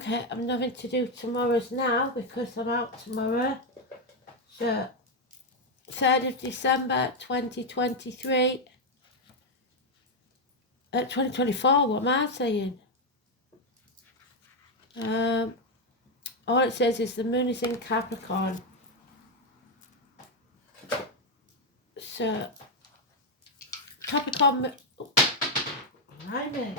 Okay, I'm nothing to do tomorrow's now because I'm out tomorrow. So, 3rd of December 2023. 2024, what am I saying? All it says is the moon is in Capricorn. So, Capricorn... Oh, blimey.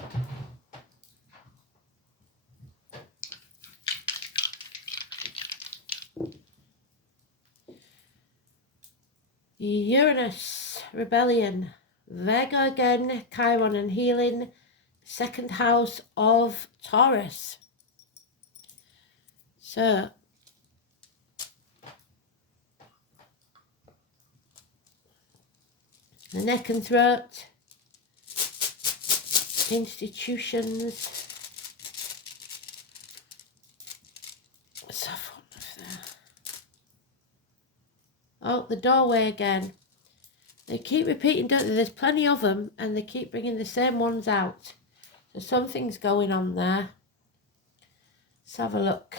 Uranus, rebellion, Vega again, Chiron and healing, 2nd house of Taurus. So, the neck and throat, institutions. Let's have one of there. Oh, the doorway again. They keep repeating, don't they? There's plenty of them, and they keep bringing the same ones out. So something's going on there. Let's have a look.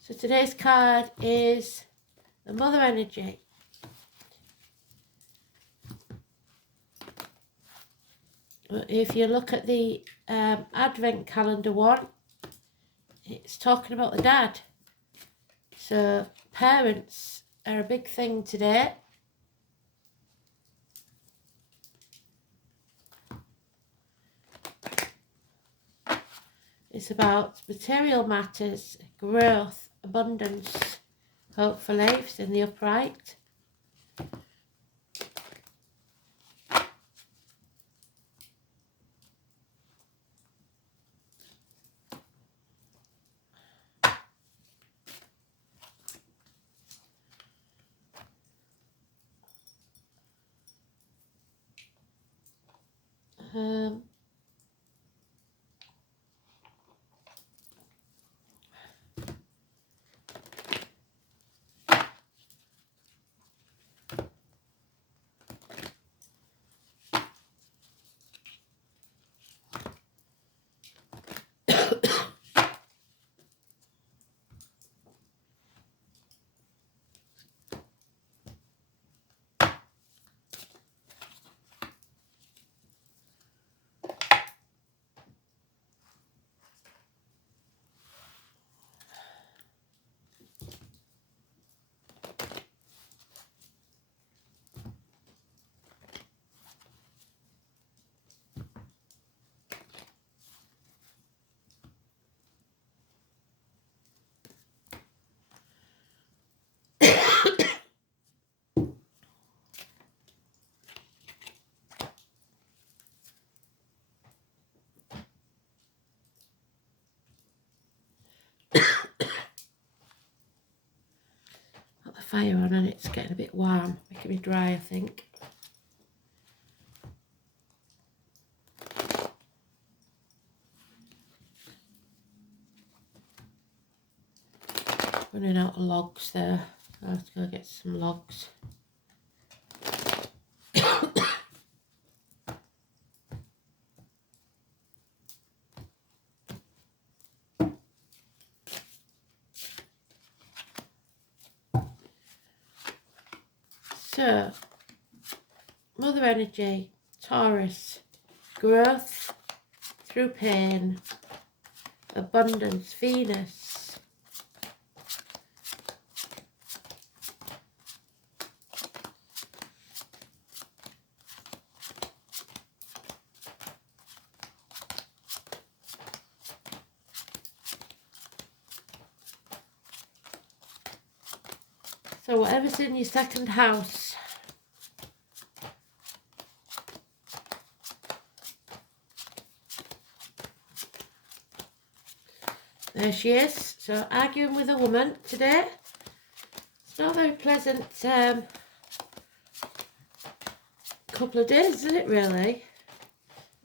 So today's card is the Mother Energy. If you look at the Advent calendar one, it's talking about the dad. So parents are a big thing today. It's about material matters, growth, abundance, hopefully, if it's in the upright. Got the fire on and it's getting a bit warm, making me dry, I think. Running out of logs there. I'll have to go get some logs. So, Mother Energy, Taurus, growth through pain, abundance, Venus. So whatever's in your 2nd house, there she is. So arguing with a woman today. It's not a very pleasant couple of days, is it really?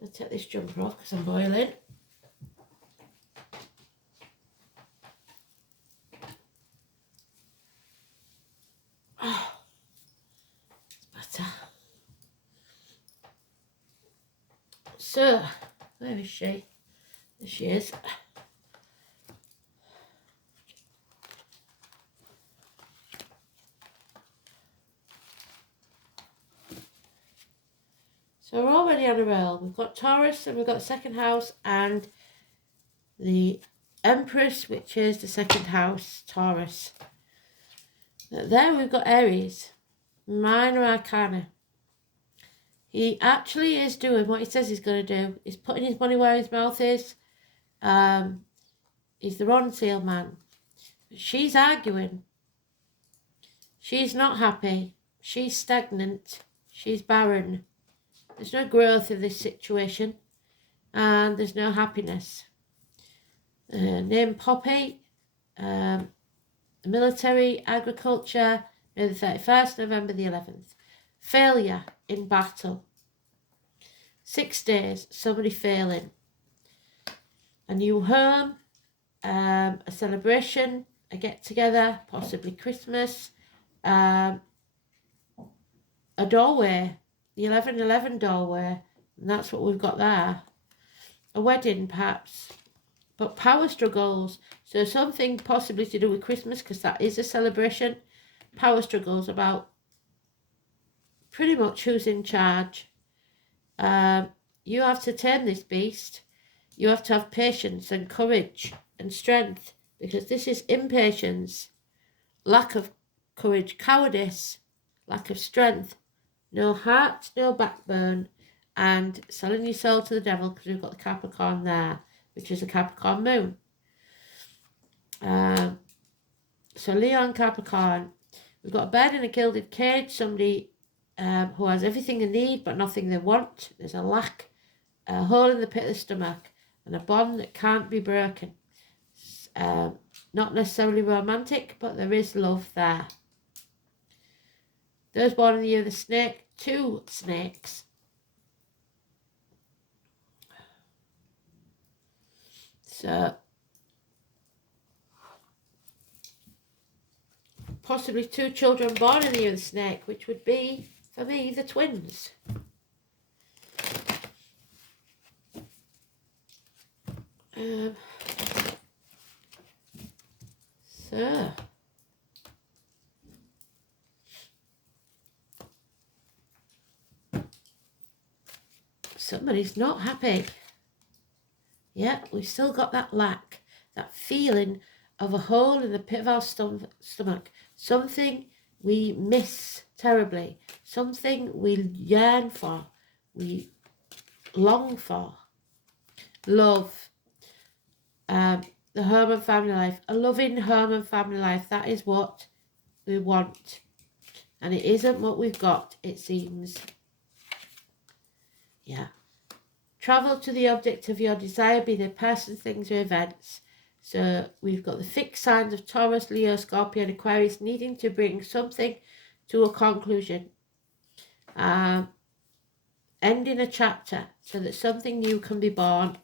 I'll take this jumper off because I'm boiling. Oh, it's better. So, where is she? There she is. So we're already on a roll. We've got Taurus and we've got second house and the Empress, which is the second house, Taurus. There we've got Aries, minor arcana. He actually is doing what he says he's going to do. He's putting his money where his mouth is. He's the Ron Seal man. She's arguing. She's not happy. She's stagnant. She's barren. There's no growth in this situation. And there's no happiness. Name Poppy. Military, agriculture, May the 31st, November the 11th. Failure in battle. 6 days, somebody failing. A new home, a celebration, a get-together, possibly Christmas, a doorway, the 1111 doorway, and that's what we've got there. A wedding, perhaps, but power struggles. So something possibly to do with Christmas, because that is a celebration. Power struggles about pretty much who's in charge. You have to tame this beast. You have to have patience and courage and strength, because this is impatience, lack of courage, cowardice, lack of strength, no heart, no backbone, and selling your soul to the devil, because we've got the Capricorn there, which is a Capricorn moon. So Leo and Capricorn. We've got a bird in a gilded cage, somebody who has everything they need but nothing they want. There's a lack, a hole in the pit of the stomach, and a bond that can't be broken. Not necessarily romantic, but there is love there. Those born in the year of the snake, 2 snakes. So, possibly 2 children born in the year of the snake, which would be, for me, the twins. So, somebody's not happy. Yeah, we've still got that lack, that feeling of a hole in the pit of our stomach. Something we miss terribly. Something we yearn for. We long for. Love. The home and family life. A loving home and family life. That is what we want. And it isn't what we've got, it seems. Yeah. Travel to the object of your desire, be they person, things, or events. So we've got the fixed signs of Taurus, Leo, Scorpio, and Aquarius needing to bring something to a conclusion. Ending a chapter so that something new can be born.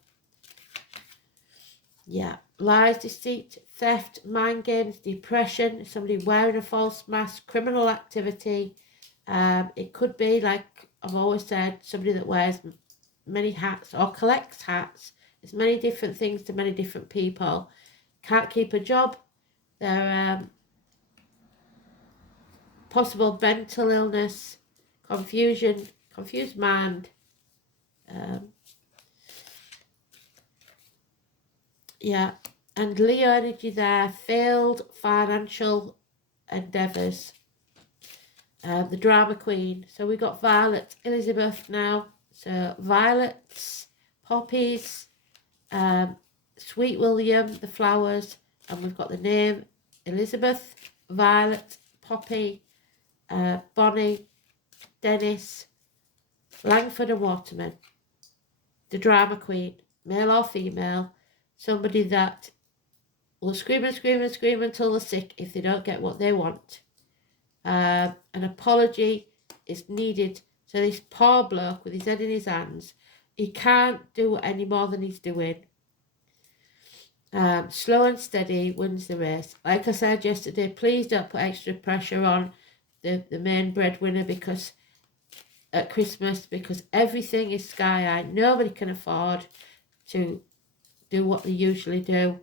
Yeah. Lies, deceit, theft, mind games, depression, somebody wearing a false mask, criminal activity. It could be, like I've always said, somebody that wears many hats or collects hats. There's many different things to many different people. Can't keep a job. They're possible mental illness, confusion, confused mind. Yeah, and Leo energy there, failed financial endeavours. The drama queen. So we got Violet, Elizabeth now. So violets, poppies, Sweet William, the flowers, and we've got the name Elizabeth, Violet, Poppy, Bonnie, Dennis, Langford and Waterman. The drama queen, male or female, somebody that will scream and scream and scream until they're sick if they don't get what they want. An apology is needed. So this poor bloke with his head in his hands, he can't do any more than he's doing. Slow and steady wins the race. Like I said yesterday, please don't put extra pressure on the main breadwinner, because at Christmas because everything is sky high. Nobody can afford to do what they usually do.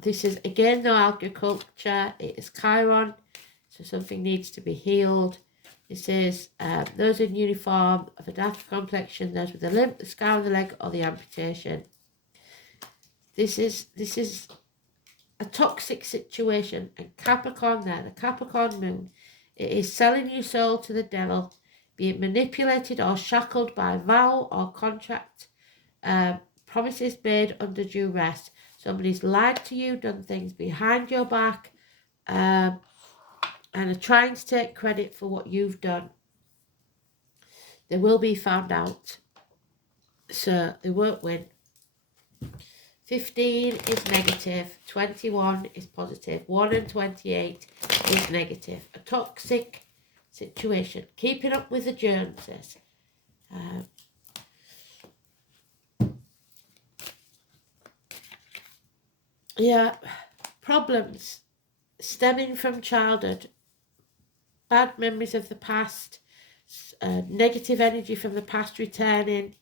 This is again no agriculture. It is Chiron, so something needs to be healed. This is those in uniform of a dark complexion, those with the limp, the scar on the leg, or the amputation. This is a toxic situation, and Capricorn there, the Capricorn moon, it is selling your soul to the devil, be it manipulated or shackled by vow or contract, promises made under duress. Somebody's lied to you, done things behind your back, and are trying to take credit for what you've done. They will be found out, so they won't win. 15 is negative, 21 is positive, 1 and 28 is negative. A toxic situation. Keeping up with the Joneses. Yeah, problems stemming from childhood, bad memories of the past, negative energy from the past returning,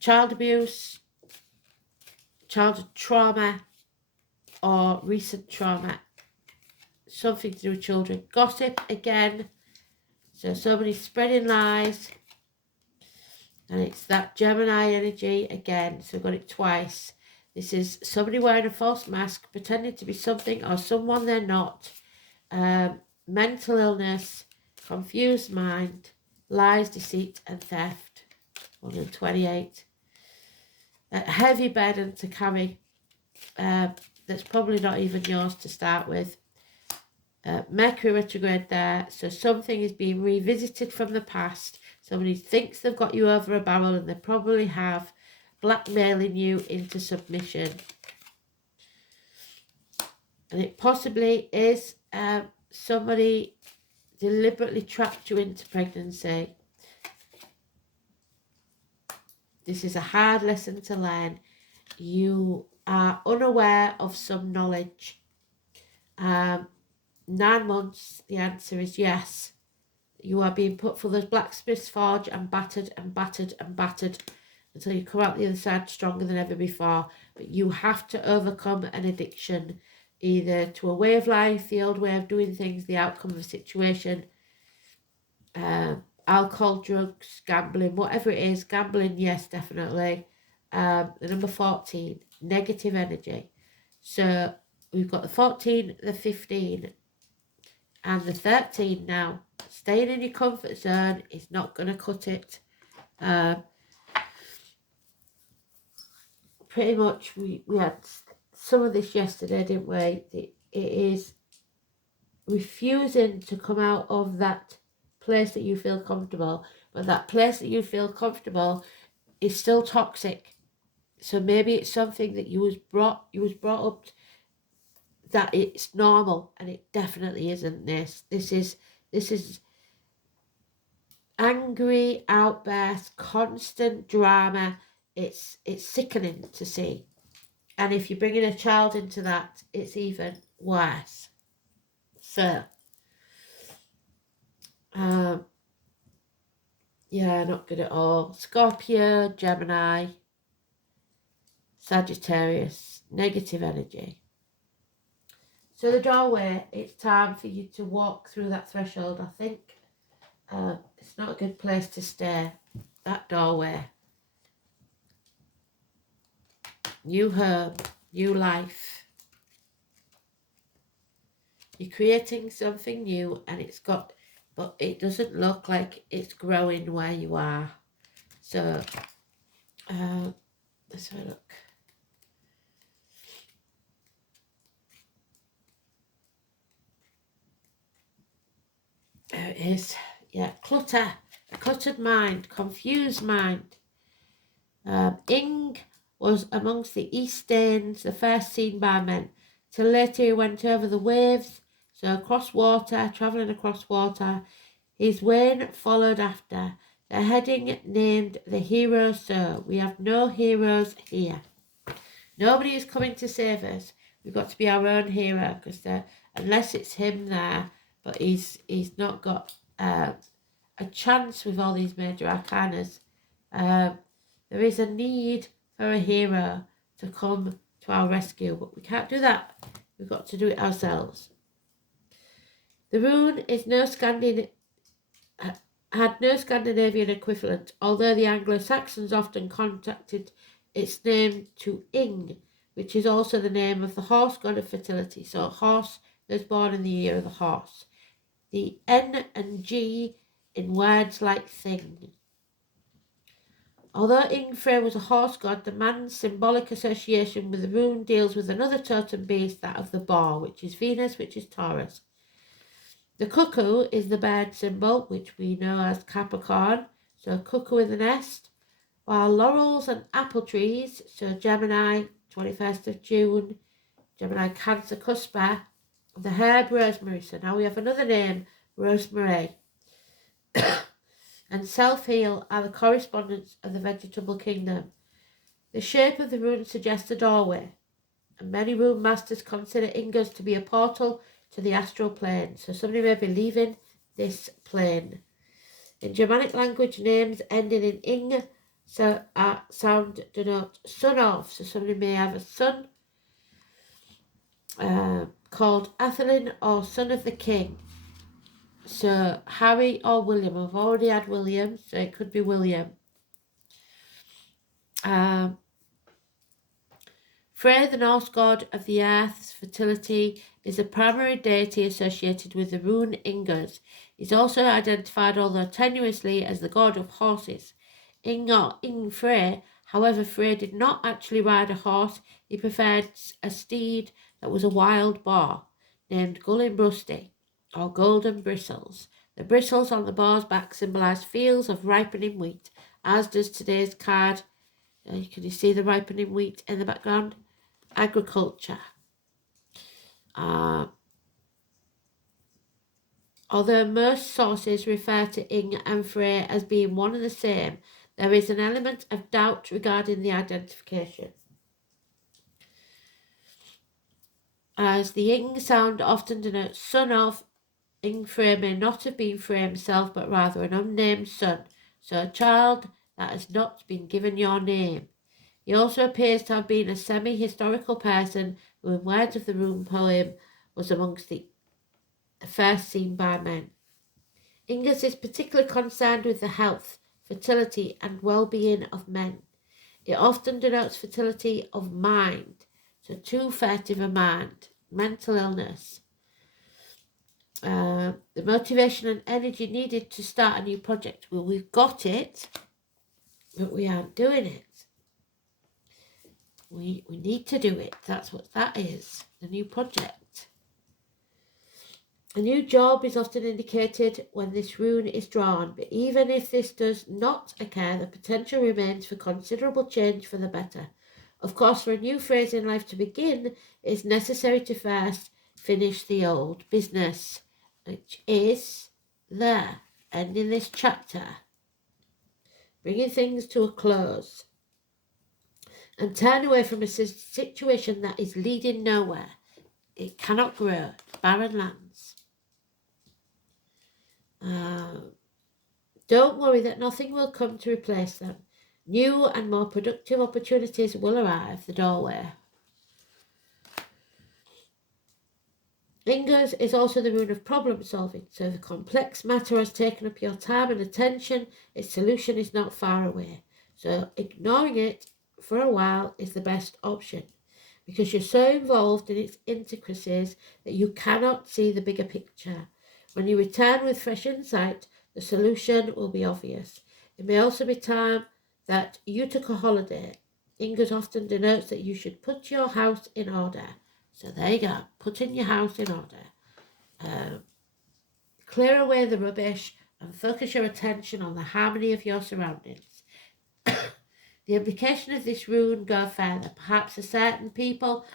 child abuse, childhood trauma, or recent trauma, something to do with children. Gossip again, so somebody spreading lies, and it's that Gemini energy again, so I've got it twice. This is somebody wearing a false mask, pretending to be something or someone they're not. Mental illness, confused mind, lies, deceit, and theft. 128. A heavy burden to carry, that's probably not even yours to start with. Mercury retrograde there, so something is being revisited from the past. Somebody thinks they've got you over a barrel, and they probably have, blackmailing you into submission. And it possibly is somebody deliberately trapped you into pregnancy. This is a hard lesson to learn. You are unaware of some knowledge. 9 months, the answer is yes. You are being put through the blacksmith's forge and battered and battered and battered until you come out the other side stronger than ever before. But you have to overcome an addiction, either to a way of life, the old way of doing things, the outcome of a situation, alcohol, drugs, gambling, whatever it is. Gambling, yes, definitely. The number 14, negative energy. So we've got the 14, the 15, and the 13 now. Staying in your comfort zone is not going to cut it. Pretty much, we had some of this yesterday, didn't we? It is refusing to come out of that place that you feel comfortable, but that place that you feel comfortable is still toxic. So maybe it's something that you was brought up that it's normal, and it definitely isn't. This is angry outbursts, constant drama. It's sickening to see, and if you're bringing a child into that, it's even worse. So yeah, not good at all. Scorpio, Gemini, Sagittarius, negative energy. So the doorway, it's time for you to walk through that threshold, I think. It's not a good place to stay, that doorway. New home, new life. You're creating something new, and but it doesn't look like it's growing where you are. So, let's have a look. There it is. Yeah, clutter, a cluttered mind, confused mind. Ing was amongst the East Danes, the first seen by men, till later he went over the waves, so across water, travelling across water. His wain followed after, the heading named the hero so. We have no heroes here. Nobody is coming to save us. We've got to be our own hero, because unless it's him there, but he's not got a chance with all these major arcanas. There is a need for a hero to come to our rescue, but we can't do that. We've got to do it ourselves. The rune is had no Scandinavian equivalent, although the Anglo-Saxons often contacted its name to Ing, which is also the name of the horse god of fertility. So a horse was born in the year of the horse. The N and G in words like thing. Although Ingfrey was a horse god, the man's symbolic association with the rune deals with another totem beast, that of the boar, which is Venus, which is Taurus. The cuckoo is the bird symbol, which we know as Capricorn, so cuckoo in the nest, while laurels and apple trees, so Gemini, 21st of June, Gemini, Cancer, Cuspa, the herb rosemary, so now we have another name, rosemary, and self-heal are the correspondents of the vegetable kingdom. The shape of the rune suggests a doorway, and many rune masters consider Ingas to be a portal to the astral plane, so somebody may be leaving this plane. In Germanic language, names ending in ing sound denote son of, so somebody may have a son called Athelin or son of the king. So Harry or William. I've already had William, so it could be William. Frey, the Norse god of the earth's fertility, is a primary deity associated with the rune Ingas. He's also identified, although tenuously, as the god of horses. Ingfrey, however, Frey did not actually ride a horse. He preferred a steed that was a wild boar, named Gullinbrusty, or Golden Bristles. The bristles on the boar's back symbolise fields of ripening wheat, as does today's card. Can you see the ripening wheat in the background? Agriculture. Although most sources refer to Ing and Frey as being one and the same, there is an element of doubt regarding the identification, as the Ing sound often denotes son of. Ingfrey may not have been Frey himself, but rather an unnamed son, so a child that has not been given your name. He also appears to have been a semi-historical person who, in words of the rune poem, was amongst the first seen by men. Ingas is particularly concerned with the health, fertility, and well-being of men. It often denotes fertility of mind, so too furtive a mind, mental illness. The motivation and energy needed to start a new project. Well, we've got it, but we aren't doing it. We need to do it. That's what that is, the new project. A new job is often indicated when this rune is drawn, but even if this does not occur, the potential remains for considerable change for the better. Of course, for a new phase in life to begin, it is necessary to first finish the old business, which is there, ending this chapter, bringing things to a close, and turn away from a situation that is leading nowhere. It cannot grow. Barren lands. Don't worry that nothing will come to replace them. New and more productive opportunities will arrive the doorway. Ingas is also the rune of problem solving, so if a complex matter has taken up your time and attention, its solution is not far away. So ignoring it for a while is the best option, because you're so involved in its intricacies that you cannot see the bigger picture. When you return with fresh insight, the solution will be obvious. It may also be time that you took a holiday. Ingas often denotes that you should put your house in order. So there you go, putting your house in order. Clear away the rubbish and focus your attention on the harmony of your surroundings. The implication of this rune go further. Perhaps a certain people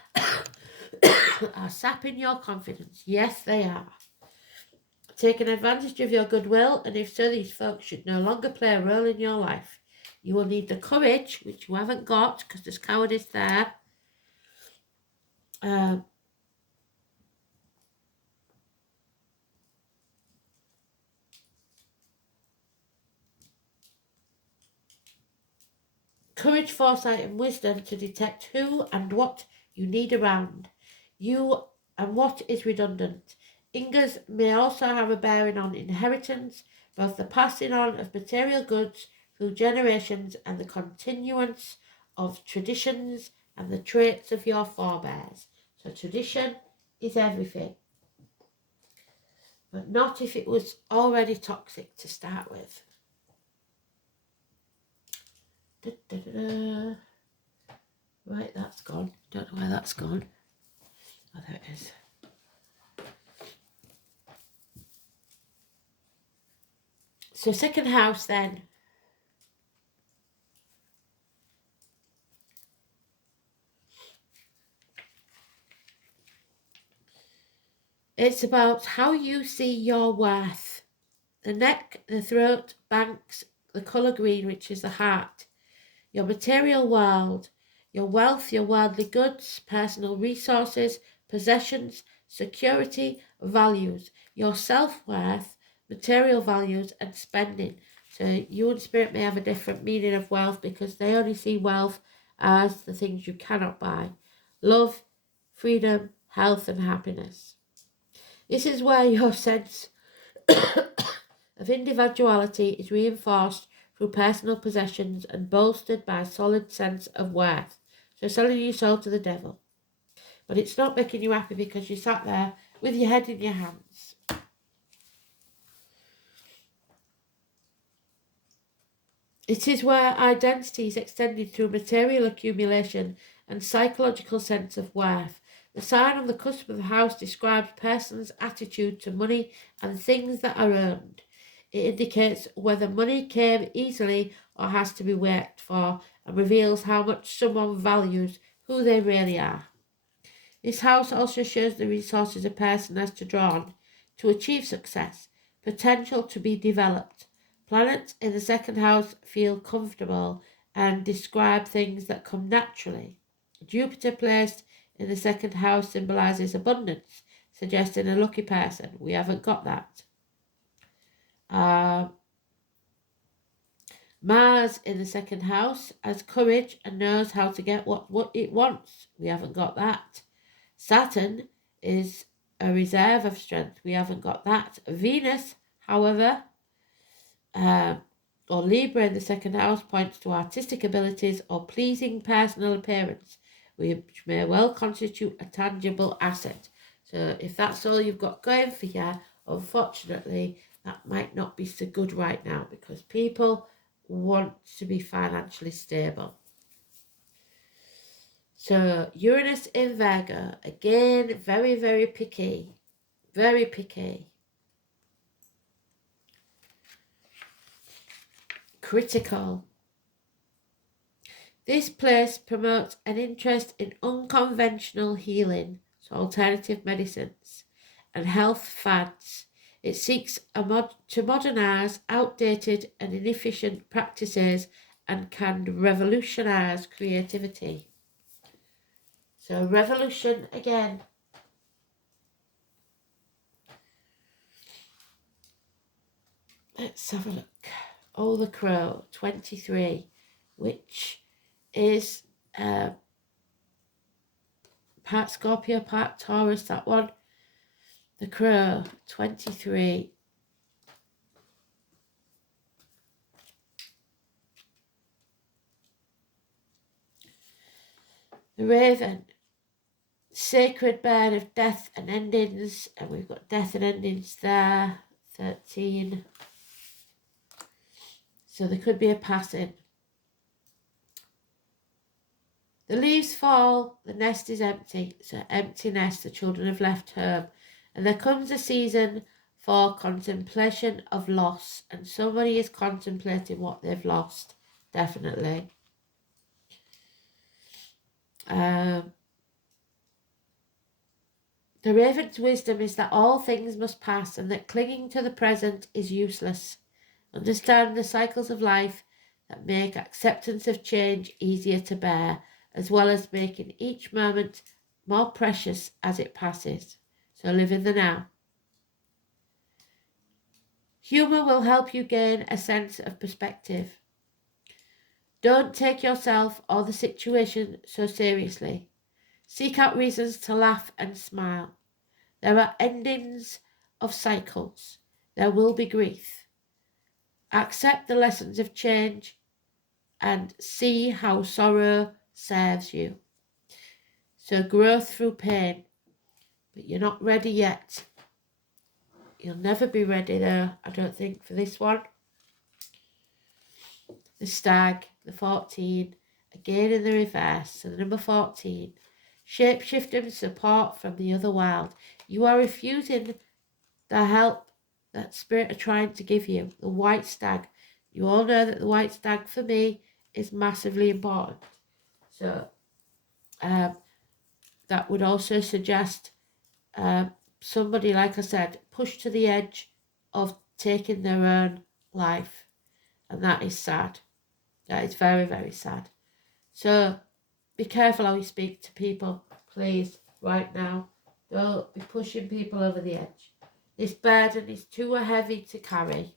are sapping your confidence. Yes, they are. Taking advantage of your goodwill, and if so, these folks should no longer play a role in your life. You will need the courage, which you haven't got because there's cowardice there. courage, foresight and wisdom to detect who and what you need around you and what is redundant. Ingers may also have a bearing on inheritance, both the passing on of material goods through generations and the continuance of traditions and the traits of your forebears. So tradition is everything, but not if it was already toxic to start with. Da, da, da, da. Right, that's gone. Don't know where that's gone. Oh, there it is. So second house then. It's about how you see your worth. The neck, the throat, banks, the colour green, which is the heart. Your material world, your wealth, your worldly goods, personal resources, possessions, security, values, your self-worth, material values and spending. So you and Spirit may have a different meaning of wealth because they only see wealth as the things you cannot buy. Love, freedom, health and happiness. This is where your sense of individuality is reinforced through personal possessions and bolstered by a solid sense of worth. So selling your soul to the devil. But it's not making you happy because you sat there with your head in your hands. It is where identity is extended through material accumulation and psychological sense of worth. The sign on the cusp of the house describes a person's attitude to money and things that are earned. It indicates whether money came easily or has to be worked for and reveals how much someone values who they really are. This house also shows the resources a person has to draw on to achieve success, potential to be developed. Planets in the second house feel comfortable and describe things that come naturally. Jupiter placed in the second house symbolises abundance, suggesting a lucky person. We haven't got that. Mars in the second house has courage and knows how to get what it wants. We haven't got that. Saturn is a reserve of strength. We haven't got that. Venus, however, or Libra in the second house points to artistic abilities or pleasing personal appearance, which may well constitute a tangible asset. So if that's all you've got going for you, unfortunately, that might not be so good right now because people want to be financially stable. So Uranus in Virgo, again, very, very picky. Very picky. Critical. This place promotes an interest in unconventional healing, so alternative medicines, and health fads. It seeks to modernise outdated and inefficient practices and can revolutionise creativity. So revolution again. Let's have a look. Oh, the Crow, 23, which is part Scorpio, part Taurus, that one. The Crow, 23. The Raven, sacred bird of death and endings, and we've got death and endings there, 13. So there could be a passing. The leaves fall, the nest is empty. So empty nest, the children have left home. And there comes a season for contemplation of loss. And somebody is contemplating what they've lost, definitely. The Raven's wisdom is that all things must pass and that clinging to the present is useless. Understand the cycles of life that make acceptance of change easier to bear, as well as making each moment more precious as it passes. So live in the now. Humour will help you gain a sense of perspective. Don't take yourself or the situation so seriously. Seek out reasons to laugh and smile. There are endings of cycles. There will be grief. Accept the lessons of change and see how sorrow serves you. So growth through pain, but you're not ready yet. You'll never be ready though, I don't think, for this one. The stag, the 14, again in the reverse, so the number 14. Shape-shifting support from the other world. You are refusing the help that spirit are trying to give you. The white stag. You all know that the white stag for me is massively important. So that would also suggest somebody, like I said, pushed to the edge of taking their own life. And that is sad. That is very, very sad. So be careful how you speak to people, please, right now. Don't be pushing people over the edge. This burden is too heavy to carry.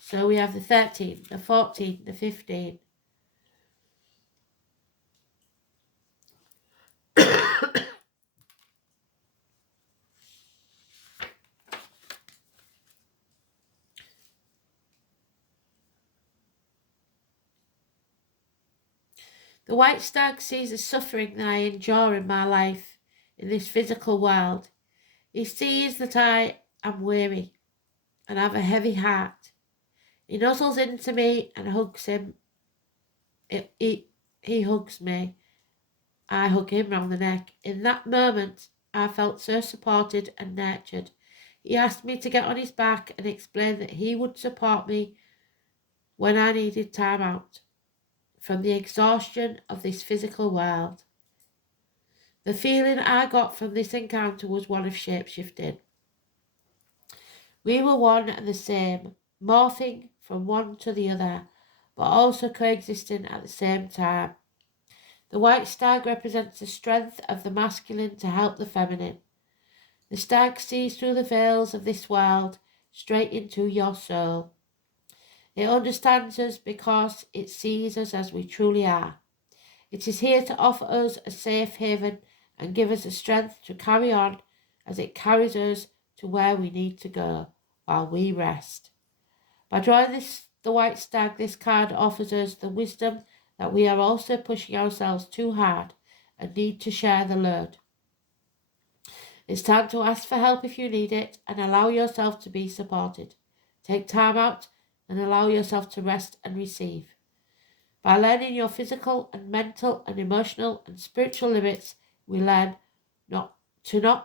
So we have the 13, the 14, the 15. The white stag sees the suffering that I endure in my life, in this physical world. He sees that I am weary and have a heavy heart. He nuzzles into me and hugs him. He hugs me. I hug him round the neck. In that moment, I felt so supported and nurtured. He asked me to get on his back and explained that he would support me when I needed time out from the exhaustion of this physical world. The feeling I got from this encounter was one of shapeshifting. We were one and the same, morphing from one to the other, but also coexisting at the same time. The white stag represents the strength of the masculine to help the feminine. The stag sees through the veils of this world straight into your soul. It understands us because it sees us as we truly are. It is here to offer us a safe haven and give us the strength to carry on as it carries us to where we need to go while we rest. By drawing the white stag, this card offers us the wisdom that we are also pushing ourselves too hard and need to share the load. It's time to ask for help if you need it and allow yourself to be supported. Take time out and allow yourself to rest and receive. By learning your physical and mental and emotional and spiritual limits, we learn not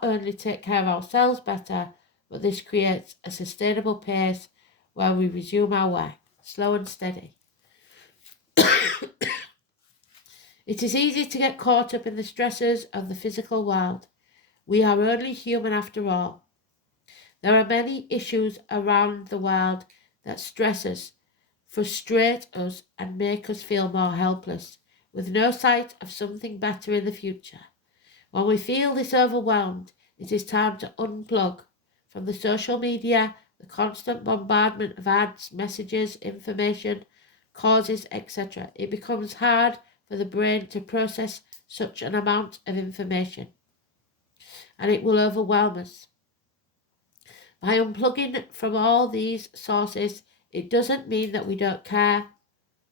only take care of ourselves better, but this creates a sustainable pace where we resume our work, slow and steady. It is easy to get caught up in the stresses of the physical world. We are only human after all. There are many issues around the world that stress us, frustrate us, and make us feel more helpless, with no sight of something better in the future. When we feel this overwhelmed, it is time to unplug from the social media, the constant bombardment of ads, messages, information, causes, etc. It becomes hard for the brain to process such an amount of information, and it will overwhelm us. By unplugging from all these sources, it doesn't mean that we don't care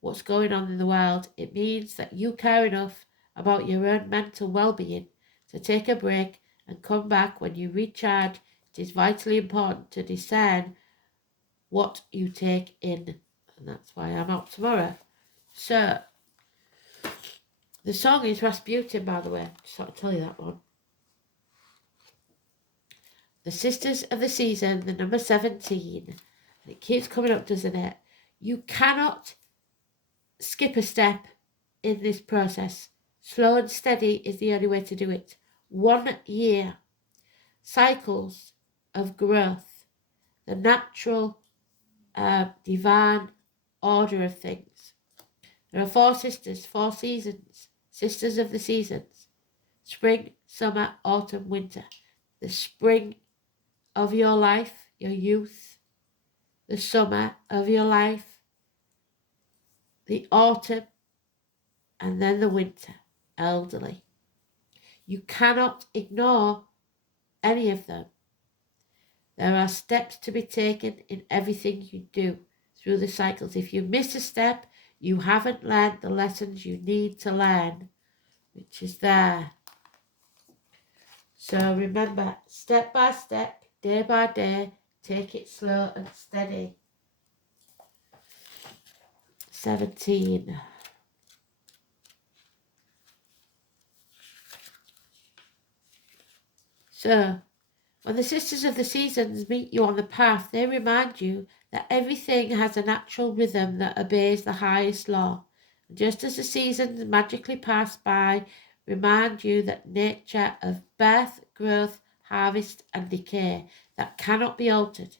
what's going on in the world. It means that you care enough about your own mental well-being to take a break and come back when you recharge. It is vitally important to discern what you take in, and that's why I'm out tomorrow. So, the song is Rasputin, by the way. Just thought I'd tell you that one. The Sisters of the Season, the number 17. And it keeps coming up, doesn't it? You cannot skip a step in this process. Slow and steady is the only way to do it. 1 year. Cycles of growth. The natural, divine order of things. There are 4 sisters, 4 seasons. Sisters of the seasons. Spring, summer, autumn, winter. The spring of your life, your youth, the summer of your life, the autumn, and then the winter, elderly. You cannot ignore any of them. There are steps to be taken in everything you do through the cycles. If you miss a step, you haven't learned the lessons you need to learn, which is there. So remember, step by step, day by day, take it slow and steady. 17. So, when the sisters of the seasons meet you on the path, they remind you that everything has a natural rhythm that obeys the highest law. And just as the seasons magically pass by, remind you that nature of birth, growth, harvest, and decay that cannot be altered.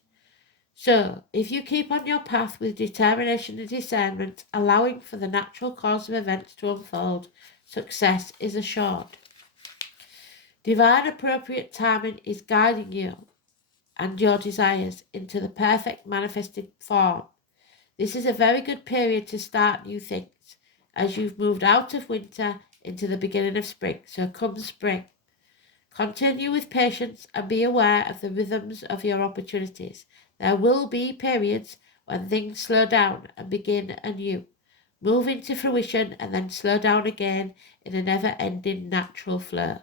So, if you keep on your path with determination and discernment, allowing for the natural course of events to unfold, success is assured. Divine appropriate timing is guiding you and your desires into the perfect manifested form. This is a very good period to start new things as you've moved out of winter into the beginning of spring. So come spring, continue with patience and be aware of the rhythms of your opportunities. There will be periods when things slow down and begin anew, move into fruition and then slow down again in a never-ending natural flow.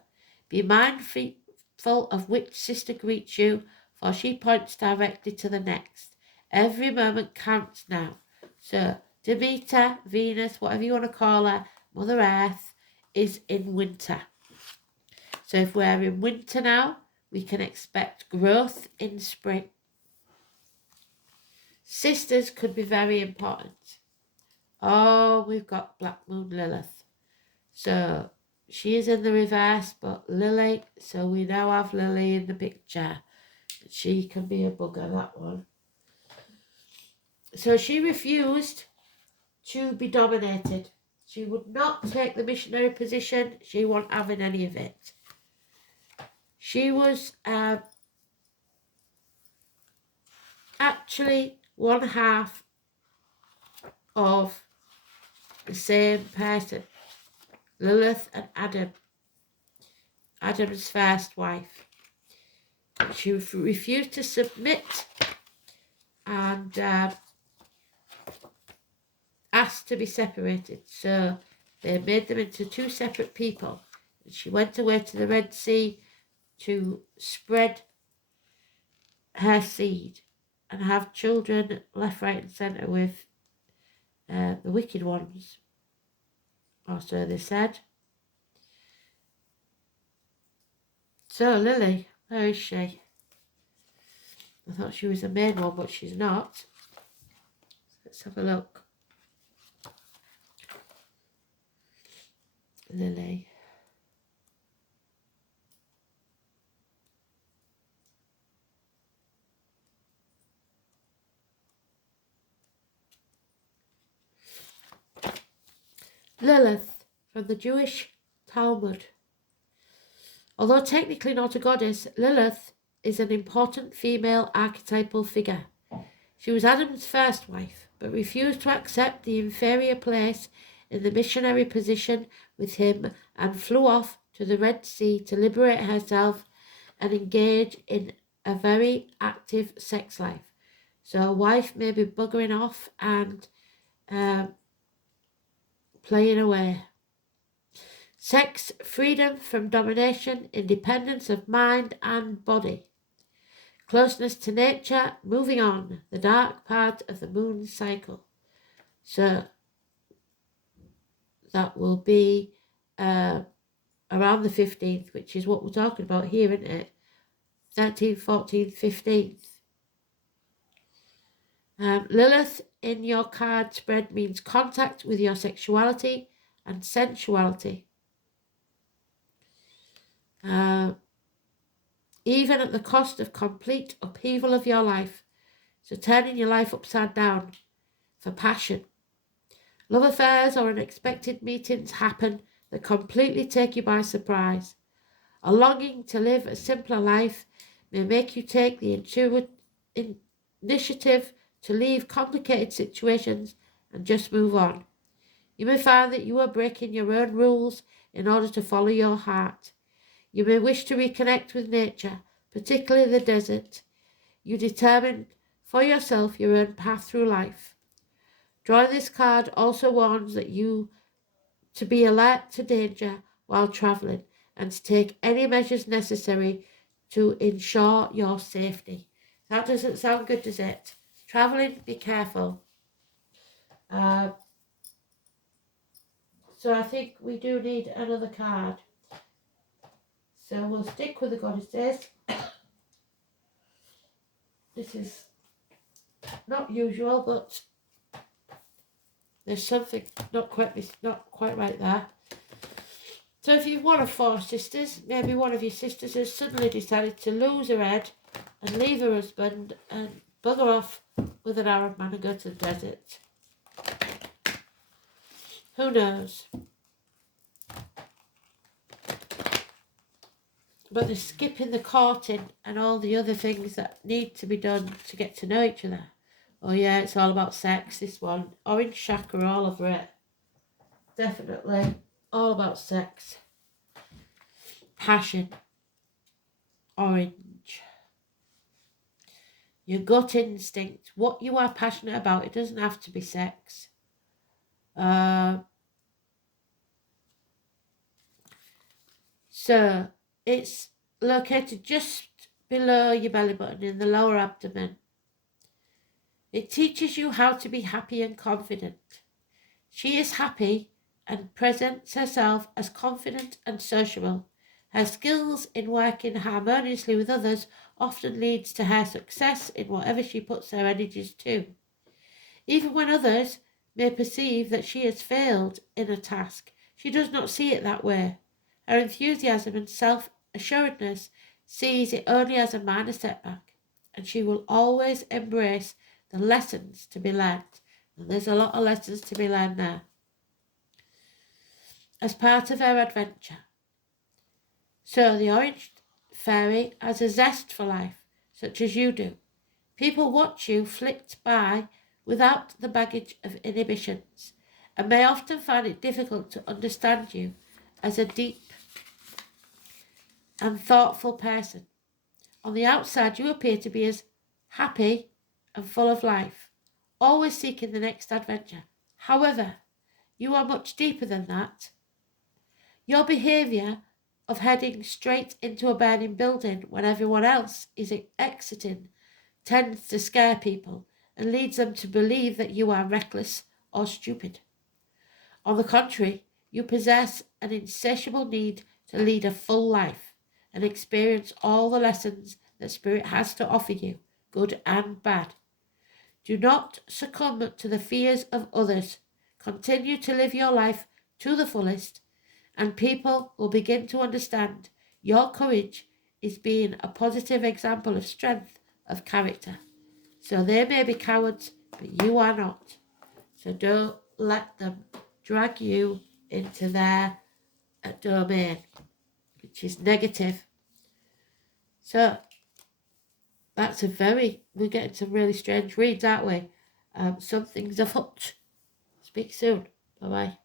Be mindful of which sister greets you, for she points directly to the next. Every moment counts now. So, Demeter, Venus, whatever you want to call her, Mother Earth, is in winter. So if we're in winter now, we can expect growth in spring. Sisters could be very important. Oh, we've got Black Moon Lilith. So she is in the reverse, but Lily, so we now have Lily in the picture. She can be a bugger, that one. So she refused to be dominated. She would not take the missionary position. She wasn't having any of it. She was actually one half of the same person, Lilith and Adam, Adam's first wife. She refused to submit and asked to be separated. So they made them into two separate people. And she went away to the Red Sea to spread her seed and have children left, right and centre with the wicked ones, or so they said. So Lily, where is she? I thought she was the main one, but she's not. Let's have a look. Lily. Lilith from the Jewish Talmud. Although technically not a goddess, Lilith is an important female archetypal figure. She was Adam's first wife, but refused to accept the inferior place in the missionary position with him and flew off to the Red Sea to liberate herself and engage in a very active sex life. So a wife may be buggering off and playing away. Sex, freedom from domination, independence of mind and body. Closeness to nature, moving on, the dark part of the moon's cycle. So that will be around the 15th, which is what we're talking about here, isn't it? 13th, 14th, 15th. Lilith in your card spread means contact with your sexuality and sensuality. Even at the cost of complete upheaval of your life. So turning your life upside down for passion. Love affairs or unexpected meetings happen that completely take you by surprise. A longing to live a simpler life may make you take the initiative to leave complicated situations and just move on. You may find that you are breaking your own rules in order to follow your heart. You may wish to reconnect with nature, particularly the desert. You determine for yourself your own path through life. Drawing this card also warns that you to be alert to danger while travelling and to take any measures necessary to ensure your safety. That doesn't sound good, does it? Travelling, be careful. So I think we do need another card. So we'll stick with the goddesses. This is not usual, but there's something not quite right there. So if you've one of four sisters, maybe one of your sisters has suddenly decided to lose her head and leave her husband and bugger off with an Arab man and go to the desert. Who knows? But they're skipping the courting and all the other things that need to be done to get to know each other. Oh yeah, it's all about sex, this one. Orange chakra all over it. Definitely all about sex. Passion. Orange. Your gut instinct. What you are passionate about. It doesn't have to be sex. So it's located just below your belly button in the lower abdomen. It teaches you how to be happy and confident. She is happy and presents herself as confident and sociable. Her skills in working harmoniously with others often leads to her success in whatever she puts her energies to. Even when others may perceive that she has failed in a task, she does not see it that way. Her enthusiasm and self-assuredness sees it only as a minor setback, and she will always embrace the lessons to be learned. And there's a lot of lessons to be learned there. As part of her adventure. So the orange fairy has a zest for life, such as you do. People watch you flit by without the baggage of inhibitions, and may often find it difficult to understand you as a deep and thoughtful person. On the outside, you appear to be as happy and full of life, always seeking the next adventure. However, you are much deeper than that. Your behaviour of heading straight into a burning building when everyone else is exiting tends to scare people and leads them to believe that you are reckless or stupid. On the contrary, you possess an insatiable need to lead a full life and experience all the lessons that Spirit has to offer you, good and bad. Do not succumb to the fears of others. Continue to live your life to the fullest, and people will begin to understand your courage is being a positive example of strength of character. So they may be cowards, but you are not. So don't let them drag you into their domain, which is negative. So that's we're getting some really strange reads, aren't we? Some things afoot. Speak soon. Bye-bye.